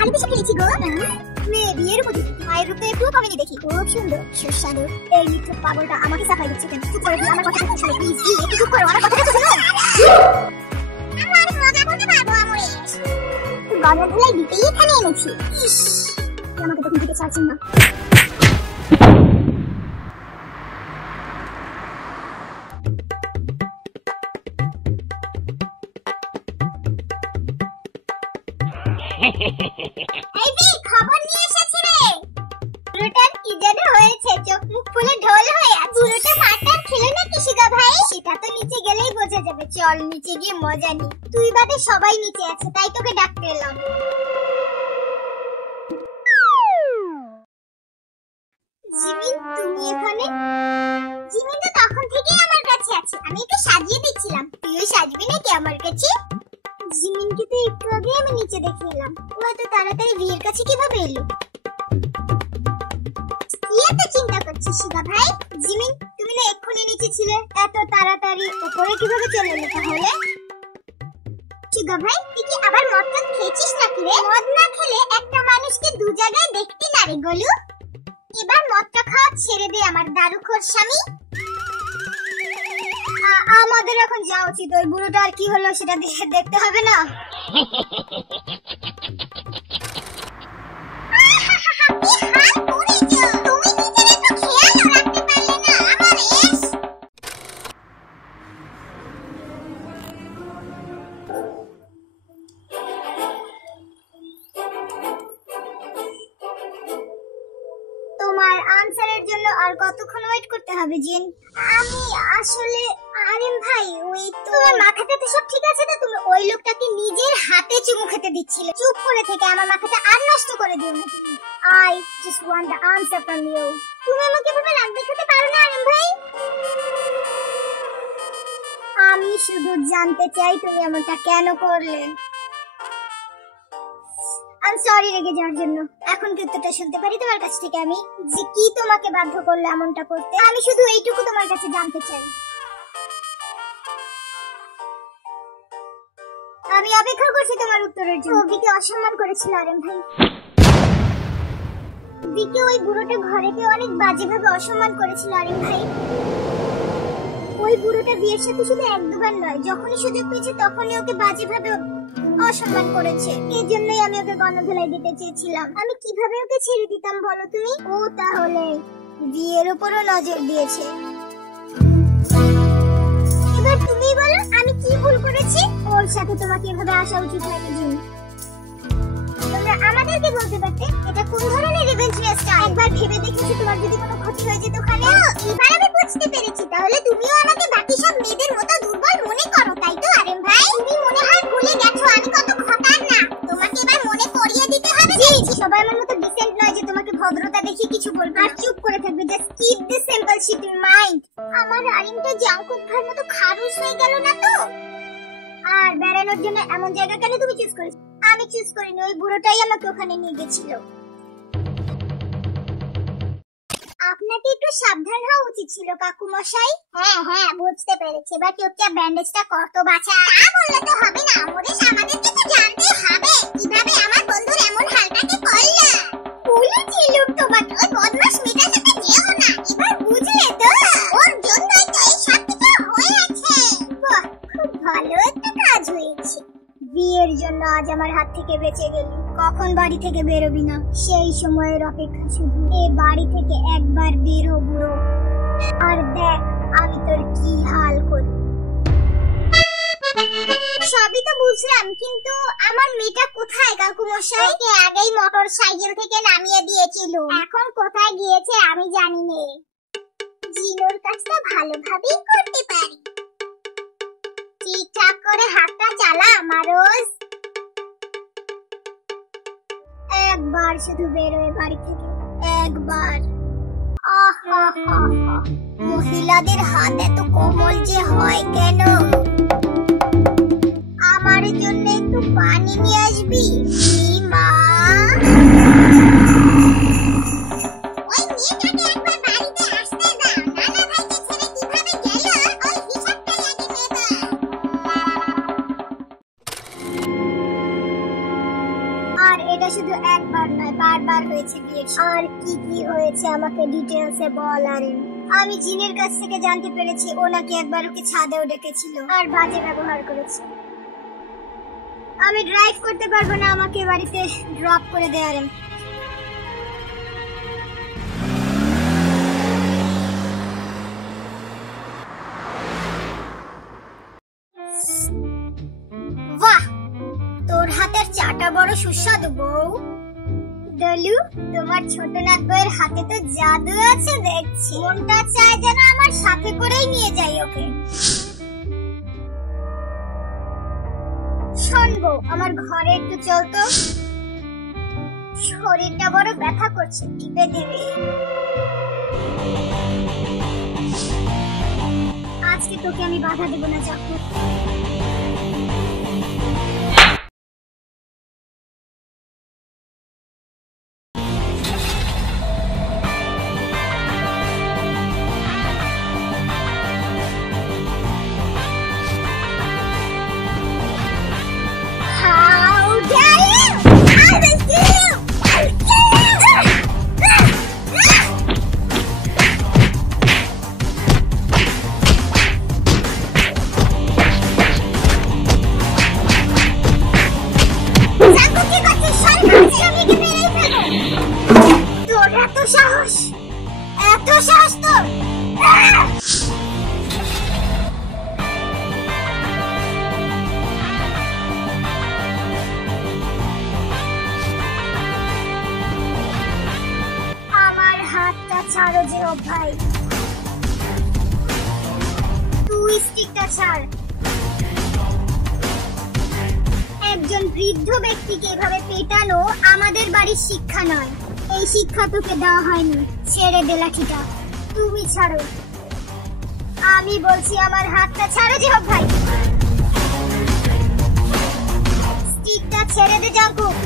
ভালোবেসে ফেলেছি গো। মেয়ে বিয়ের মধ্যে মায়ের রূপে একটুও কমেনি দেখি। খুব সুন্দর সুস্বাদু। এই মিথ্যুক পাগলটা আমাকে সাফাই দিচ্ছে কেন? চুপ করে আমার কথা শুনো প্লিজ। একটু চুপ করো, আমার কথাটা শুনো। আমার মজা করতে পারবো আমরে। গলা ধুলাই দিতেই এখানে এনেছি। ইস, আমাকে তখন দিতে চাচ্ছেন না। এই যে খবর নিয়ে এসেছি রে। বুড়োটার কি যেন হয়েছে, চোখ মুখ ফুলে ঢোল হয়ে আছে। বুড়োটা মারটার খেলো নাকি শিখা ভাই? সেটা তো নিচে গেলেই বোঝা যাবে। চল নিচে গিয়ে মজা নি। তুই বাদে সবাই নিচে আছে, তাই তোকে ডাকতে এলাম। জিমিন, তুমি এখানে? জিমিন তো তখন থেকেই আমার কাছে আছে, আমি একটু সাজিয়ে দিচ্ছিলাম। তুইও সাজবি নাকি আমার কাছে? জিমিনকে তো একটু আগে আমি নিচে দেখে এলাম। ও এত তাড়াতাড়ি বিয়ের কাছে কিভাবে এলো? কি এত চিন্তা করছিস শিখা ভাই? জিমিন, তুমি না এক্ষুনি নিচে ছিলে, এত তাড়াতাড়ি উপরে কিভাবে চলে এলে তাহলে? শিখা ভাই, তুই কি আবার মদ খেয়েছিস নাকি রে? মদ না খেলে একটা মানুষকে দু জায়গায় দেখতে না রে গলু। এবার মদটা খাওয়া ছেড়ে দে আমার দারুখোর স্বামী। আমাদের এখন যাওয়া উচিত। ওই বুড়োটা আর কি হলো সেটা দেখতে হবে না? তোমার আনসারের জন্য আর কতক্ষণ ওয়েট করতে হবে জিন? আমি আসলে আরিম ভাই, ওই তোমার মাথাটাতে সব ঠিক আছে তো? তুমি ওই লোকটাকে নিজের হাতে চুমু খেতে দিচ্ছিলে। চুপ করে থেকে আমার মাথাটা আর নষ্ট করে দিও না তুমি। I just want the answer from you. তুমি আমাকে এভাবে রাগ দেখাতে পারো না আরিম ভাই। আমি শুধু জানতে চাই তুমি এমনটা কেন করলে। I'm sorry রেগে যাওয়ার জন্য। এখন কি উত্তরটা শুনতে পারি তোমার কাছ থেকে আমি? যে কি তোমাকে বাধ্য করলে এমনটা করতে? আমি শুধু এইটুকু তোমার কাছে জানতে চাই। আমি অপেক্ষা করছি তোমার উত্তরের জন্য। বিকে অসম্মান করেছিল আরিম ভাই। বিকে ওই বুড়োটা ঘরে পেয়ে অনেক বাজেভাবে অসম্মান করেছিল আরিম ভাই। ওই বুড়োটা বিয়ের সাথে শুধু এক দুবার নয়, যখনই সুযোগ পেয়েছে তখনই ওকে বাজেভাবে অসম্মান করেছে। এই জন্যই আমি ওকে গণধোলাই দিতে চেয়েছিলাম। আমি কিভাবে ওকে ছেড়ে দিতাম বলো তুমি? ও তাহলে বিয়ের উপরও নজর দিয়েছে। এবার তুমি বলো আমি কি ভুল করেছি? ওর সাথে তোমাকে এভাবে আসা উচিত হয়নি জিন। তোমরা আমাদেরকে বলতে পারতে এটা কোন ধরনের রিভেঞ্জনেস স্টাইল। একবার ভেবে দেখেছি তোমার যদি কোনো ক্ষতি হয়ে যেত ওখানে? এবার আমি বুঝতে পেরেছি, তাহলে তুমিও আমাকে বাকি সব মেয়েদের মতো দুর্বল মনে করো, তাই তো আরিম ভাই? তুমি মনে হয় ভুলে গেছো আমি কত খতরনাক। তোমাকে এবার মনে করিয়ে দিতে হবে। সবাই আমার মতো ডিসেন্ট নয় যে তোমাকে ভদ্রতা দেখে কিছু বলবে আর চুপ করে থাকবে। Just keep this simple sheet in mind. আমার আরিমটা জাঙ্কুক ভাইয়ের মতো খারুস হয়ে গেল না তো? আর বেড়ানোর জন্য এমন জায়গা কেন তুমি চুজ করেছো? আমি চুজ করিনি, ওই বুড়োটাই আমাকে ওখানে নিয়ে গেছিল। আপনাকে একটু সাবধান হওয়া উচিত ছিল কাকু মশাই। হ্যাঁ বুঝতে পেরেছি। এবার চুপচাপ ব্যান্ডেজটা করতো বাঁচা। তা বললে তো হবে না মোরেশ, আমাদেরকে তো জানতে হবে কিভাবে আমার বন্ধুর এমন হালটাকে করলো। বলেছিলুম তোমাকে ওই বদমাশ মেয়েটার সাথে যেও না। এবার বুঝলে তো? ওর জন্যই তো এই সব কিছু হয়েছে। বাহ, খুব ভালো একটা কাজ হয়েছে। বিয়ের জন্য আজ আমার হাত থেকে বেঁচে গেলি। কখন বাড়ি থেকে বেরোবি না সেই সময়ের অপেক্ষা শুধু। এই বাড়ি থেকে একবার বের হো বুড়ো, আর দেখ আমি তোর কি হাল করি। সবই তো বুঝলাম, কিন্তু আমার মেয়েটা কোথায় কাকু মশাই? ওকে আগেই মোটর সাইকেল থেকে নামিয়ে দিয়েছিল, এখন কোথায় গিয়েছে আমি জানি না। জিনোর কাজটা ভালোভাবেই করতে পারি। ঠিকঠাক করে হাতটা চালা আমারোজ। একবার শুধু বেরোয় বাড়ি থেকে, একবার। মহিলাদের হাত এত কোমল যে হয় কেন? আমার জন্য একটু পানি নিয়ে আসবি মা? ওই মেয়েটাকে একবার বাড়িতে আসতে দাও। নানা ভাইকে ছেড়ে কিভাবে গেল ওই হিসাবটা আগে নেবা। আর এটা শুধু 3বার হয়েছে বিয়ে। আর কি কি হয়েছে আমাকে ডিটেইলসে বল। আরে আমি জিনের কাছ থেকে জানতে পেরেছি ও নাকি একবার ওকে ছাদেও ডেকেছিল আর বাজে ব্যবহার করেছে। আমি ড্রাইভ করতে পারবো না, আমাকে বাড়িতে ড্রপ করে দে। আরে বাহ, তোর হাতের চাটা বড় সুস্বাদু বউ। দলু, তোমার ছোট নাত বউয়ের হাতে তো জাদু আছে দেখছি। মনটা চায় যেন আমার সাথে করেই নিয়ে যাই ওকে। শোন বউ, আমার ঘরে একটু চল তো, শরীরটা বড় ব্যথা করছে, টিপে দিবি। আজকে তোকে আমি বাধা দেব না জাফর। ছাড়ো যে ও ভাই, তুই স্টিকটা ছাড়। একজন বৃদ্ধ ব্যক্তিকে এভাবে পেটানো আমাদের বাড়ির শিক্ষা নয়। এই শিক্ষা তোকে দেওয়া হয়নি। ছেড়ে দে লাঠিটা, তুমি ছাড়ো। আমি বলছি আমার হাতটা ছাড়ো যে ও ভাই, স্টিকটা ছেড়ে দে জাঙ্কুক।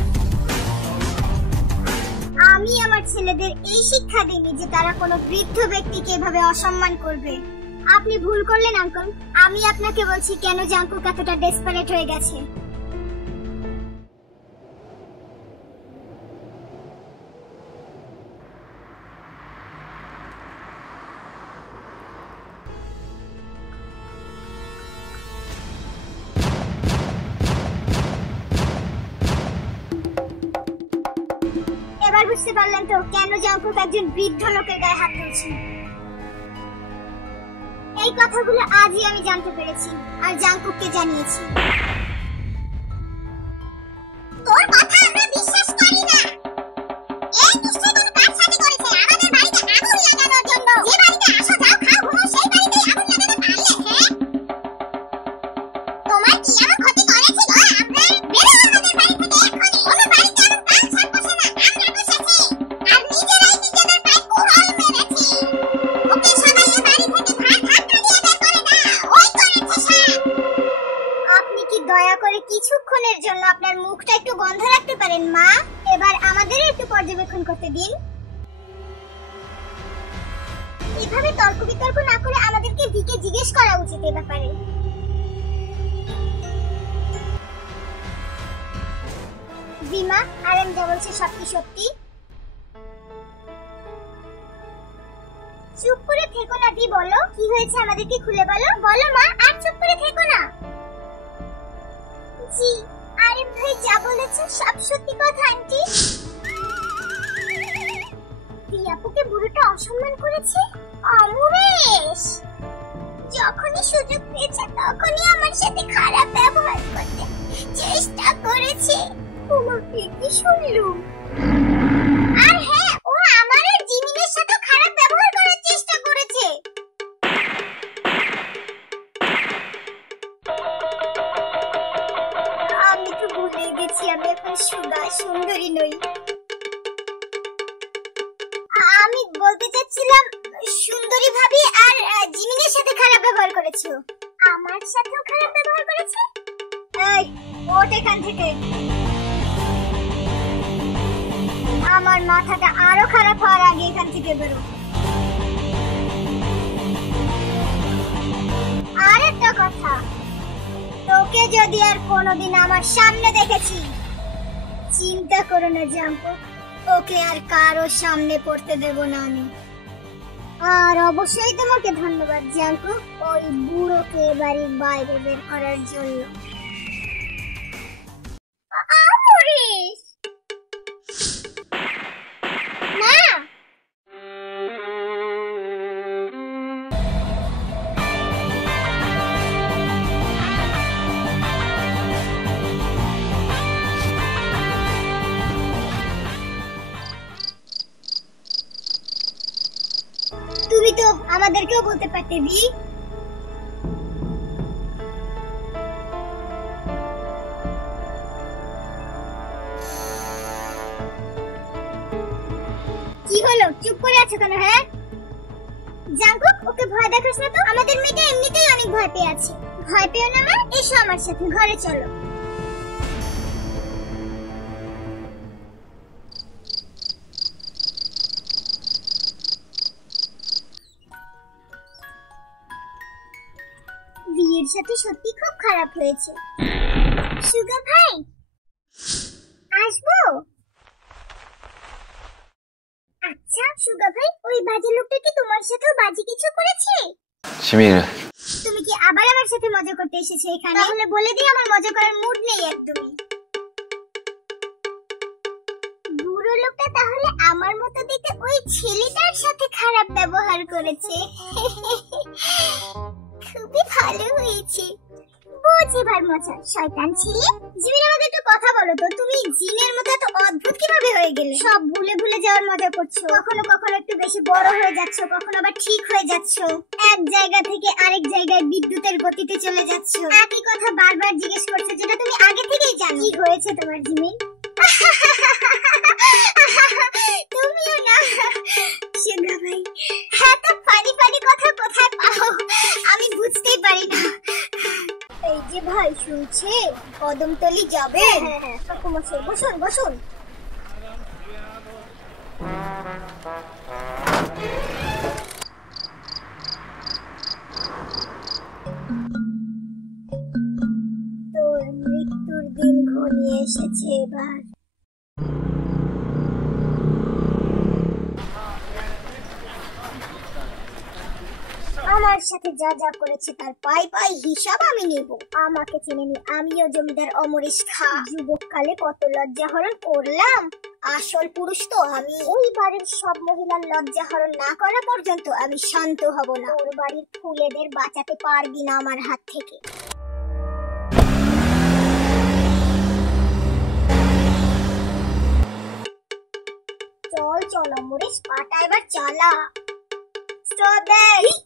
আমি আমার ছেলেদের এই শিক্ষা দিইনি যে তারা কোনো বৃদ্ধ ব্যক্তিকে এভাবে অসম্মান করবে। আপনি ভুল করলেন আঙ্কেল। আমি আপনাকে বলছি কেন জাঙ্কুক এতটা ডেসপারেট হয়ে গেছে। এবার বুঝতে পারলেন তো কেন জাঙ্কুক একজন বৃদ্ধ লোকের গায়ে হাত তুলছে। এই কথাগুলো আজই আমি জানতে পেরেছি আর জাঙ্কুককে জানিয়েছি। তোর কথা আমরা বিশ্বাস করি না। এই নিশ্চয়ই কোনো কাজ সাথে করেছে আমাদের বাড়িতে আগুন লাগানোর জন্য। যে বাড়িতে আসো যাও খাও ঘুমো সেই বাড়িতেই আগুন লাগাতে পারলে। হ্যাঁ, তোমার কি এমন ক্ষতি করেছিল আমরা? বেরো আমাদের বাড়ি থেকে এক্ষুনি। কোনো বাড়িতে এমন কাজ সাথ বসে না। আমরা বসেছি আর নিজেরাই নিজেদের পায়ে কুড়াল মেরেছি। ওকে সবাই এই বাড়ি থেকে ধাক্কা দিয়ে বের করে দাও। ওই করেছে সাপ। আপনি কি দয়া করে কিছুক্ষণের জন্য আপনার মুখটা একটু বন্ধ রাখতে পারেন মা? এবার আমাদের একটু পর্যবেক্ষণ করতে দিন। এভাবে তর্ক বিতর্ক না করে আমাদেরকে দিকে জিজ্ঞেস করা উচিত এ ব্যাপারে। বিমা, আর এম যা বলছে সব কি সত্যি? চুপ করে থেকো না দি, বলো কি হয়েছে আমাদেরকে খুলে বলো। বলো মা, আর চুপ করে থেকো না। জি, আরিফ ভাই যা বলেছে সব সত্যি কথা আন্টি। রিয়াপুকে বুড়োটা অসম্মান করেছে। অমরেশ যখনই সুযোগ পেয়েছে তখনই আমার সাথে খারাপ ব্যবহার করতে চেষ্টা করেছে। তোমার কি শুনলুম? আর হ্যাঁ, ও আমার আর জিমিনের সাথে খারাপ ব্যবহার করার চেষ্টা করেছে। আমি তো ভুলে গেছি আমি এখন সুন্দরী নই। আমি বলতে চাচ্ছিলাম সুন্দরী ভাবি আর জিমিনের সাথে খারাপ ব্যবহার করেছো। আমার সাথেও খারাপ ব্যবহার করেছে? এই ওঠ এখান থেকে। আমার মাথাটা আরো খারাপ হওয়ার আগে এখান থেকে বেরো। আর একটা কথা, তোকে যদি আর কোনোদিন আমার সামনে দেখেছি চিন্তা করো না জাঙ্কুক, ওকে আর কারো সামনে পড়তে দেব না আমি। আর অবশ্যই তোমাকে ধন্যবাদ জাঙ্কুক, ওই বুড়োকে বাড়ির বাইরে বের করার জন্য। আমরিশ মা, তুমি তো আমাদেরকেও বলতে পারতে ভি। কি হলো, চুপ করে আছো কেন? হ্যাঁ জাঙ্কুক, ওকে ভয় দেখাস না তো, আমাদের মেয়েটা এমনিতেই অনেক ভয় পেয়ে আছে। ভয় পেও না মা, এসো আমার সাথে, ঘরে চলো। বিয়ের সাথে সত্যি খুব খারাপ হয়েছে। সুগা ভাই আসবো? আচ্ছা সুগা ভাই, ওই বাজে লোকটা কি তোমার সাথেও বাজে কিছু করেছে? শিমির, তুমি কি আবার আমার সাথে মজা করতে এসেছো এখানে? তাহলে বলে দিই আমার মজা করার মুড নেই একদমই। বুড়ো লোকটা তাহলে আমার মতো দেখতে ওই ছেলেটার সাথে খারাপ ব্যবহার করেছে। খুবই ভালো হয়েছে, বুঝিবার মজা। শয়তান ছিলে। জিমিন, আমাকে একটু কথা বলো তো, তুমি জিনের মতো এত অদ্ভুত কিভাবে হয়ে গেলে? সব ভুলে ভুলে যাওয়ার মজা করছো, কখনো কখনো একটু বেশি বড় হয়ে যাচ্ছ, কখনো আবার ঠিক হয়ে যাচ্ছ, এক জায়গা থেকে আরেক জায়গায় বিদ্যুতের গতিতে চলে যাচ্ছ। একই কথা বারবার জিজ্ঞেস করছো, যেটা তুমি আগে থেকেই জানো। কি হয়েছে তোমার জিমিন? তুমিও না সুগা ভাই, এত ফানি ফানি কথা কোথায় পাও আমি বুঝতেই পারি না। এই যে ভাই শুনছে, কদমতলি যাবে? হ্যাঁ কাকুমশাই, বসুন বসুন। তোর মৃত্যুর দিন ঘনিয়ে এসেছে এবার। আমার সাথে যা যা করেছে তার পাই পাই হিসাব আমি নেব। আমাকে চিনেনি, আমিও জমিদার অমরেশ খা। যুবককালে কত লজ্জা হরণ করলাম, আসল পুরুষ তো আমি। ওই বাড়ির সব মহিলার লজ্জা হরণ না করা পর্যন্ত আমি শান্ত হব না। ওর বাড়ির ফুলেদের বাঁচাতে পারবি না আমার হাত থেকে। চল চল অমরেশ, পাটা এবার চালা। স্ট্রবেরি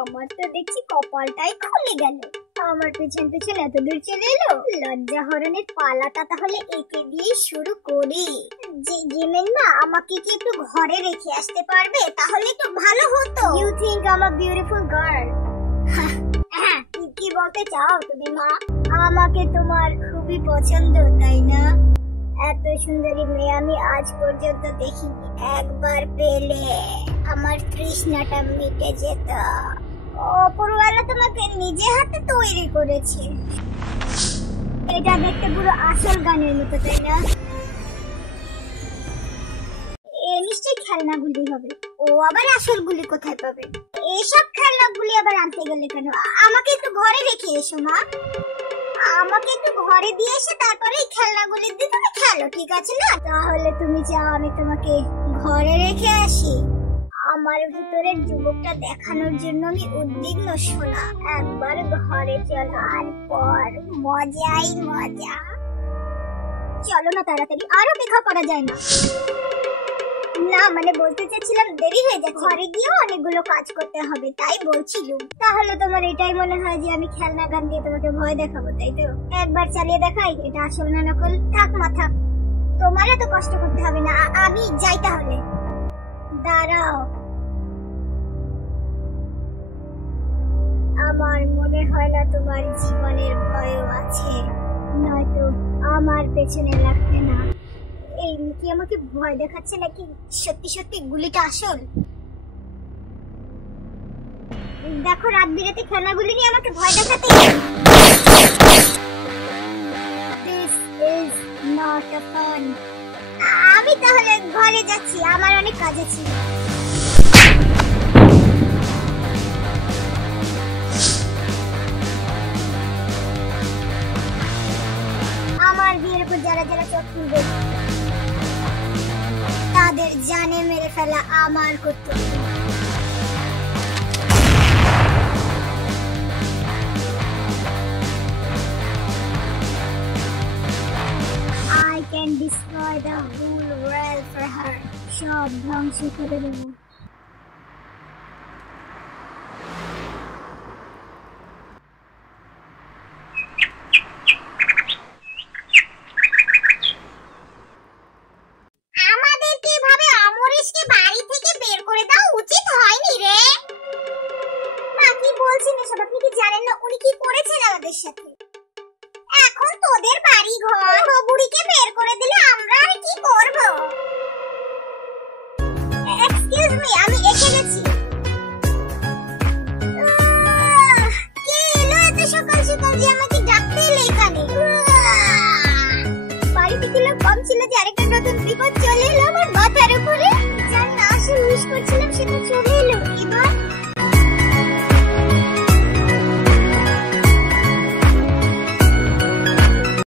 আমার তো দেখছি কপালটাই খুলে গেল। আমার পেছন পেছন এত দূর চলে এলো। লজ্জা হরণের পালাটা তাহলে একে দিয়ে শুরু করি। জিমিন না, আমাকে কি একটু ঘরে রেখে আসতে পারবে? তাহলে একটু ভালো হতো। You think I am a beautiful girl? হ্যাঁ, কি বলতে চাও তুমি মা? আমাকে তোমার খুবই পছন্দ, তাই না? এত সুন্দরী মেয়ে আমি আজ পর্যন্ত দেখিনি। একবার পেলে আমার তৃষ্ণাটা মিটে যেত। অপরওয়ালা তোমাকে নিজে হাতে তৈরি করেছে। এটা দেখতে পুরো আসল গানের মতো, তাই না? নিশ্চয়ই খেলনাগুলি হবে। ও আবার আসল গুলি কোথায় পাবে? এসব খেলনাগুলি আবার আনতে গেলে কেন? আমাকে একটু ঘরে রেখে এসো মা। আমাকে একটু ঘরে দিয়ে এসে তারপরে এই খেলনাগুলি দিয়ে তুমি খেলো, ঠিক আছে না? তাহলে তুমি চাও আমি তোমাকে ঘরে রেখে আসি? আমার ভিতরের যুবকটা দেখানোর জন্য আমি উদ্বিগ্ন শোনা। একবার ঘরে চলো, আর পর মজাই মজা। চলো না তাড়াতাড়ি, আর অপেক্ষা করা যায় না। না মানে বলতে চাচ্ছিলাম দেরি হয়ে যাচ্ছে, ঘরে গিয়ে অনেকগুলো কাজ করতে হবে, তাই বলছিলাম। তাহলে তোমার এটাই মনে হয় যে আমি খেলনা গান দিয়ে তোমাকে ভয় দেখাবো, তাই তো? একবার চালিয়ে দেখাই এটা আসল না নকল। থাক মা থাক, তোমার এত কষ্ট করতে হবে না, আমি যাই তাহলে। দাঁড়াও, আমার মনে হয় না তোমার জীবনের ভয়ও আছে, নয়তো আমার পেছনে লাগবে না। এই কি আমাকে ভয় দেখাচ্ছে নাকি সত্যি সত্যি গুলিটা আসল? দেখো রাত বিরাতে খেলাগুলি নিয়ে আমাকে ভয় দেখাতে। This is not a fun. আমি তাহলে ঘরে যাচ্ছি, আমার অনেক কাজ আছে। আমার বিয়ের উপর যারা যারা চোখ তুলবে তাদের জানে মেরে ফেলা আমার কর্তব্য। I can destroy the whole world for her. সব ধ্বংস করে দেবো। আমাদেরকে এভাবে অমরেশকে বাড়ি থেকে বের করে দেওয়া উচিত হয়নি রে। মা কি বলছেন এসব? আপনি কি জানেন না উনি কি করেছেন আমাদের সাথে? এখন তোদের বাড়ি ঘর বুড়িকে বের করে দিলে আমরা আর কি করব? এক্সকিউজ মি, আমি এসে গেছি। কে এলো এত সকাল সকাল যে আমাকে ডাকতে এলো এখানে? বাড়িতে কি লোক কম ছিল যে আরেকটা নতুন বিপদ চলে